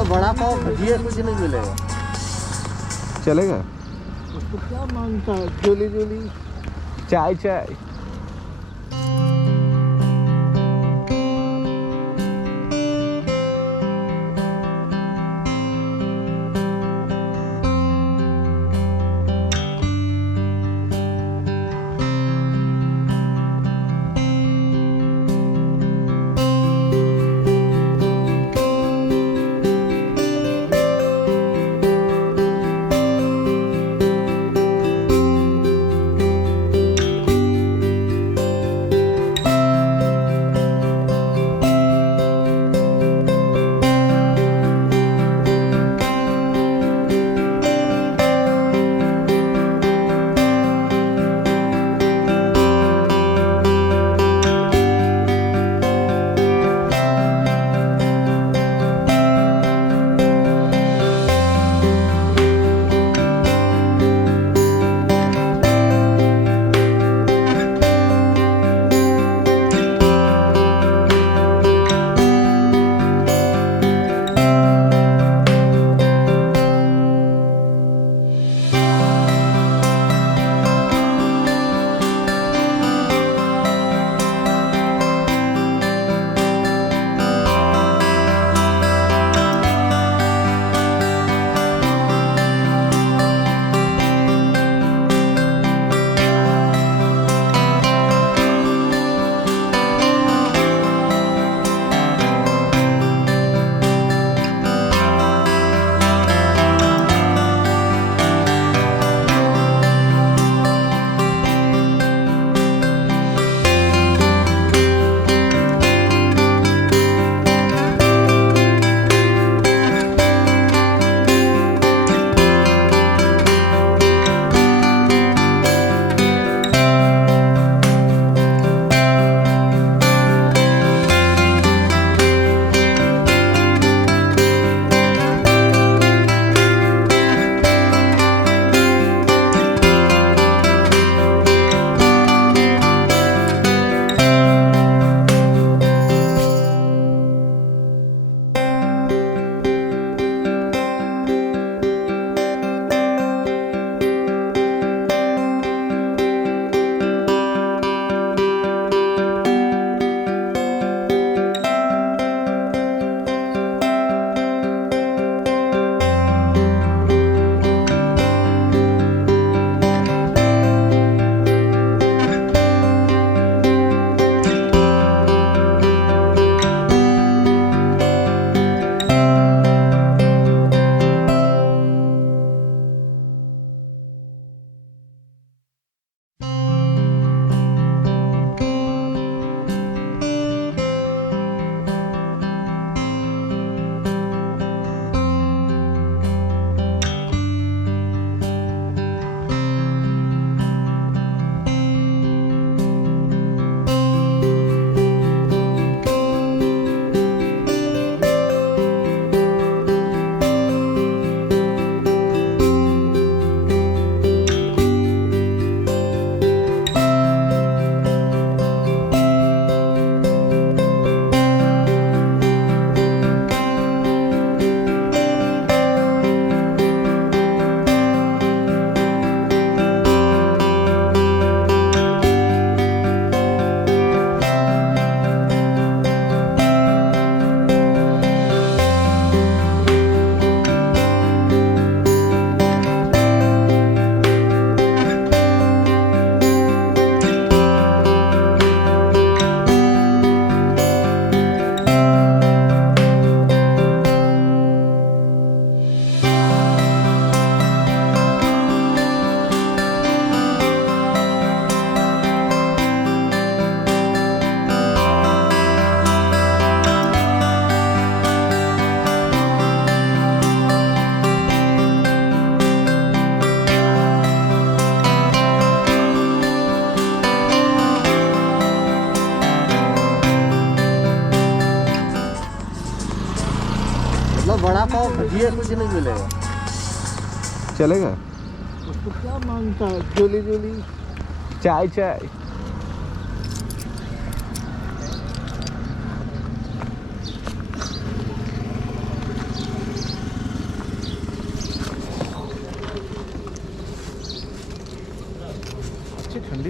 मतलब बड़ा पाव भजिए कुछ नहीं मिलेगा। चलेगा। उसको क्या मांगता है, जोली जोली। चाय चाय। मतलब बड़ा पाव भजिए कुछ नहीं मिलेगा। चलेगा। उसको क्या मांगता है, जोली जोली। चाय चाय।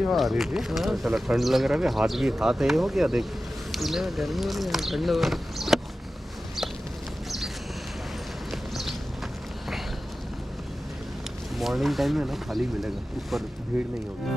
ठंडी हवा आ रही थी। चलो ठंड लग रहा है, हाथ ये हो गया देख। पुणे में गर्मी हो रही है, ठंड हो रही है। मॉर्निंग टाइम में ना खाली मिलेगा, ऊपर भीड़ नहीं होगी।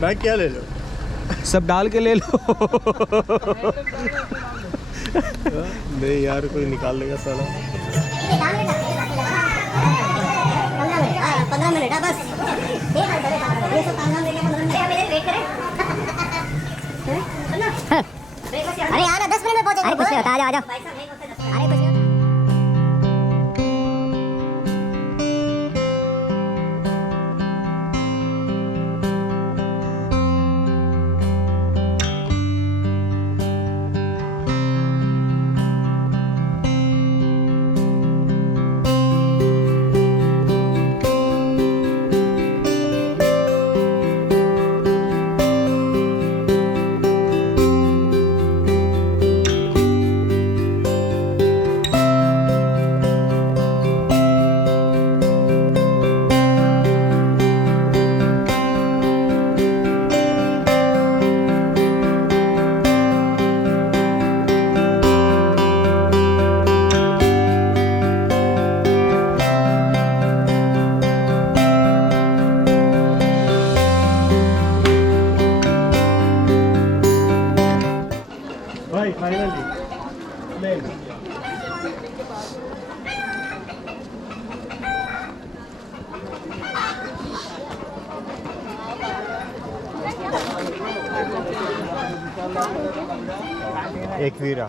बैग क्या ले लो, सब डाल के ले लो। नहीं यार, कोई निकाल लेगा साला। 15 मिनट बस। अरे यार 10 मिनट में पहुंचेंगे। अरे कुछ नहीं होता, आ जाओ। अरे कुछ नहीं होता। भाई फाइनली प्लेन। एक वीरा।